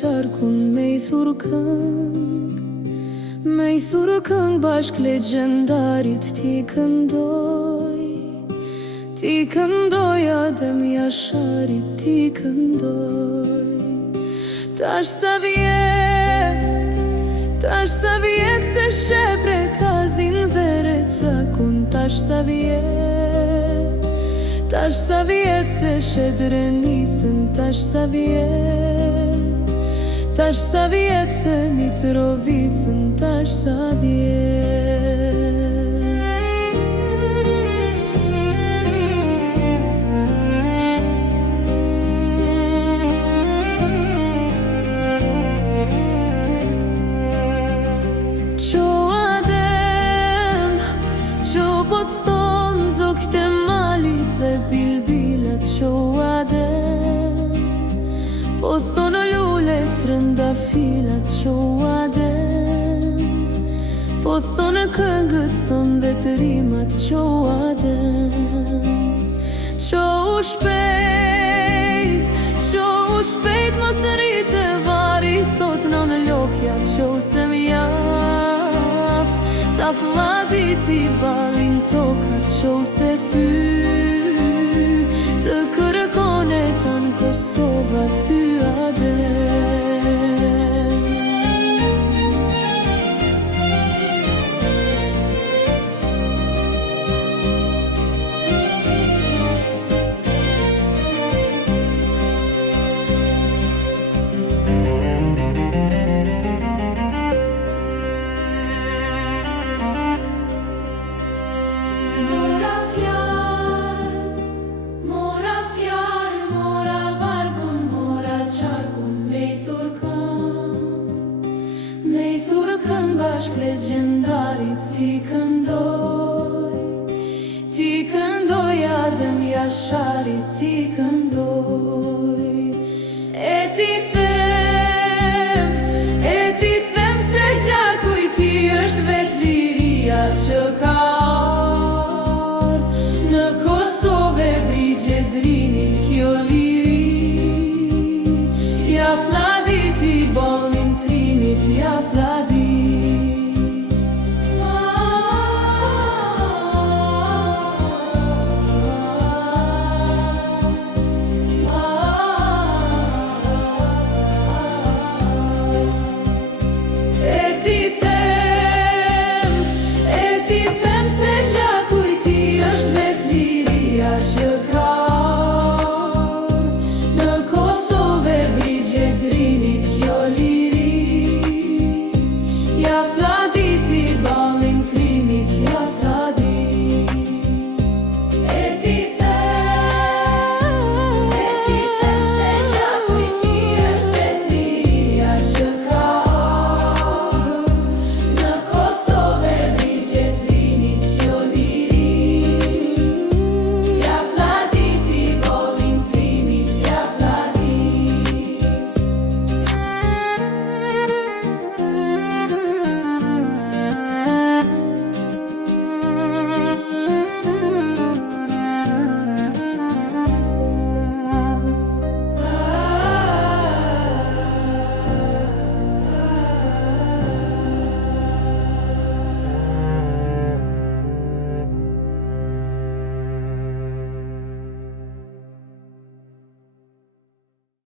qarkun me I thurë këng, me I thurë këng bashk legendarit ti këndoj. Ti këndoj Adem Jasharit, ti këndoj. Tash sa vjet se shepre kazin vere cakun. Tash sa vjet se shedrenicën. Tash sa vjet dhe Mitrovicën. Tash sa vjet. Po thonë zogët e malit dhe bilbilat qo Adem. Po thonë lullet trëndafilat qo Adem. Po thonë këngët thonë dhe të rimat qo Adem. Qo u shpejt mos rritë vari, thot non lokja qo se mjaft. Ta fladit I balin toka qo se ty të kërkon e tanë Kosova ty Adem. Bashk legendarit ti këndoj. Ti këndoj Adem Jasharit, ti këndoj. E ti them se gjaku I ti është vet liria që ka ardh. Në Kosove brigje drinit kjo liri. Ja fladit I bollin trimit, ja fladit.